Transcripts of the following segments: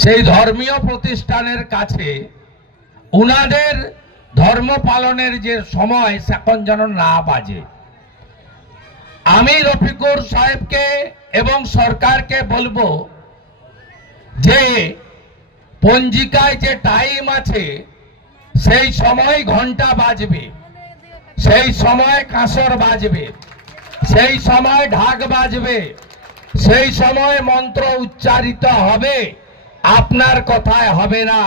সেই ধর্মীয় প্রতিষ্ঠানের কাছে উনাদের ধর্ম পালনের যে সময় এখন যেন না বাজে। আমি রফিকুর সাহেবকে এবং সরকারকে বলবো যে পঞ্জিকায় যে টাইম আছে সেই সময় ঘন্টা বাজবে, সেই সময় কাঁসর বাজবে, সেই সময় ঢাক বাজবে, সেই সময় মন্ত্র উচ্চারিত হবে। আপনার কথায় হবে না।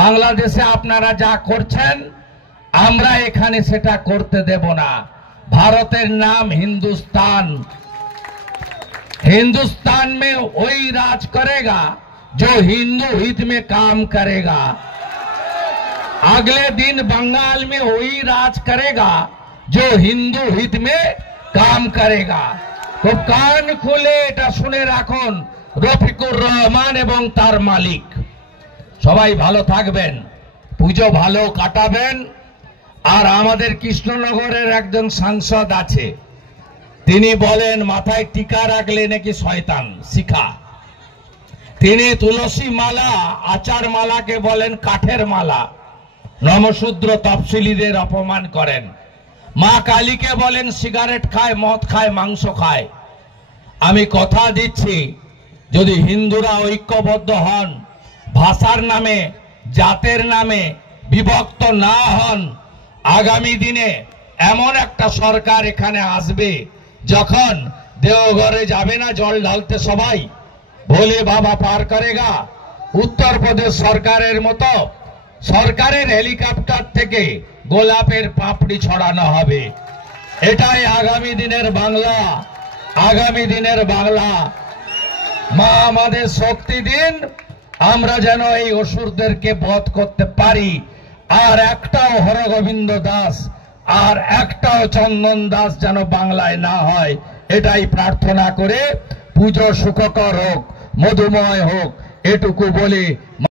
বাংলাদেশে আপনারা যা করছেন আমরা এখানে সেটা করতে দেব না। भारतेर नाम हिंदुस्तान, हिंदुस्तान में वही राज करेगा जो हिंदू हित में काम करेगा। अगले दिन बंगाल में वही राज करेगा जो हिंदू हित में काम करेगा। तो कान खुले এটা শুনে রাখুন রফিকুর রহমান এবং তার মালিক। সবাই ভালো থাকবেন, পুজো ভালো কাটাবেন। আর আমাদের কৃষ্ণনগরের একজন সাংসদ আছে, তিনি বলেন মাথায় টিকা রাখলে নাকি শয়তান শিখা। তিনি তুলসী মালা আচার মালাকে বলেন কাঠের মালা। নমশূদ্র তফসিলিদের অপমান করেন। মা কালীকে বলেন সিগারেট খায়, মদ খায়, মাংস খায়। আমি কথা দিচ্ছি যদি হিন্দুরা ঐক্যবদ্ধ হন, ভাষার নামে জাতের নামে বিভক্ত না হন, আগামী দিনে এমন একটা সরকার এখানে আসবে যখন দেওঘরে যাবে না জল ঢালতে সবাই, ভোলে বাবা পার করেগা। উত্তর প্রদেশ সরকারের মতো সরকারের হেলিকপ্টার থেকে গোলাপের পাপড়ি ছড়ানো হবে। এটাই আগামী দিনের বাংলা, আগামী দিনের বাংলা। মা আমাদের শক্তি দিন, আমরা যেন এই অসুরদেরকে বধ করতে পারি। আর একটাও হরগোবিন্দ দাস আর একটাও চন্দন দাস যেন বাংলায় না হয়, এটাই প্রার্থনা করে পুজো সুখকর হোক, মধুময় হোক, এটুকু বলে